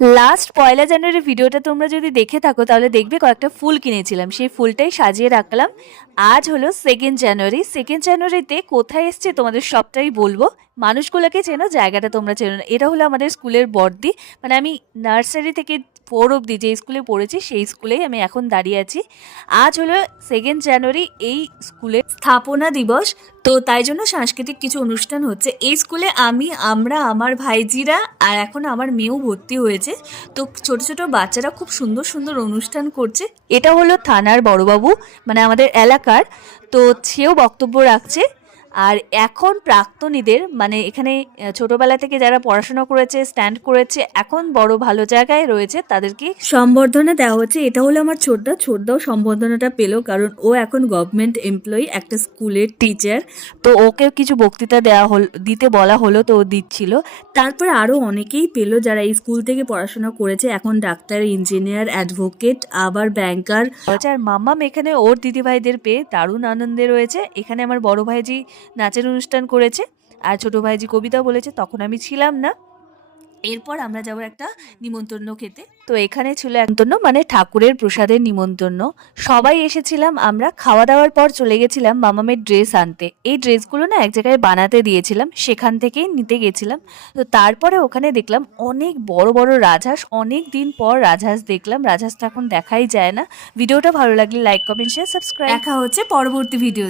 Last পয়লা জানুয়ারি ভিডিওটা তোমরা যদি দেখে থাকো তাহলে দেখবে কয়েকটা ফুল কিনেছিলাম, সেই ফুলটাই সাজিয়ে রাখলাম। আজ হলো 2nd জানুয়ারি। 2nd জানুয়ারিতে কোথায় এসছে তোমাদের সবটাই বলবো। মানুষগুলোকে চেনো, জায়গাটা তোমরা চেনো না। এটা হলো আমাদের স্কুলের বড়দি, মানে আমি নার্সারি থেকে 4 অব্দি যে স্কুলে পড়েছি সেই স্কুলেই আমি এখন দাঁড়িয়ে আছি। আজ হলো 2nd জানুয়ারি, এই স্কুলের স্থাপনা দিবস। তো তাই জন্য সাংস্কৃতিক কিছু অনুষ্ঠান হচ্ছে এই স্কুলে। আমরা আমার ভাইজিরা আর এখন আমার মেয়েও ভর্তি হয়েছে। তো ছোট ছোট বাচ্চারা খুব সুন্দর সুন্দর অনুষ্ঠান করছে। এটা হলো থানার বড়বাবু, মানে আমাদের এলাকার। তো সেও বক্তব্য রাখছে। আর এখন প্রাক্তনীদের, মানে এখানে ছোটবেলা থেকে যারা পড়াশোনা করেছে, স্ট্যান্ড করেছে, এখন বড় ভালো জায়গায় রয়েছে, তাদেরকে সম্বর্ধনা দেওয়া হচ্ছে। এটা হলো আমার ছোটদাও সম্বর্ধনাটা পেলো, কারণ ও এখন গভর্নমেন্ট এমপ্লয়ি, একটা স্কুলের টিচার। তো ওকে কিছু বক্তৃতা দিতে বলা হলো, তো ও দিচ্ছিল। তারপরে আরও অনেকেই পেলো যারা এই স্কুল থেকে পড়াশোনা করেছে, এখন ডাক্তার, ইঞ্জিনিয়ার, অ্যাডভোকেট, আবার ব্যাংকার। আর মাম্মাম এখানে ওর দিদিভাইদের পেয়ে দারুণ আনন্দে রয়েছে। এখানে আমার বড় ভাইজি নাচের অনুষ্ঠান করেছে, আর ছোট ভাইজি কবিতা বলেছে, তখন আমি ছিলাম না। এরপর আমরা যাবো একটা নিমন্ত্রণ খেতে। তো এখানে ছিল নিমন্ত্রণ, মানে ঠাকুরের প্রসাদের নিমন্ত্রণ। সবাই এসেছিলাম আমরা। খাওয়া দাওয়ার পর চলে গেছিলাম মামামের ড্রেস আনতে। এই ড্রেসগুলো না এক জায়গায় বানাতে দিয়েছিলাম, সেখান থেকেই নিতে গেছিলাম। তো তারপরে ওখানে দেখলাম অনেক বড় বড় রাজহাঁস। অনেক দিন পর রাজহাঁস দেখলাম। রাজহাঁসটা এখন দেখাই যায় না। ভিডিওটা ভালো লাগলে লাইক, কমেন্ট, শেয়ার, সাবস্ক্রাইব। দেখা হচ্ছে পরবর্তী ভিডিও।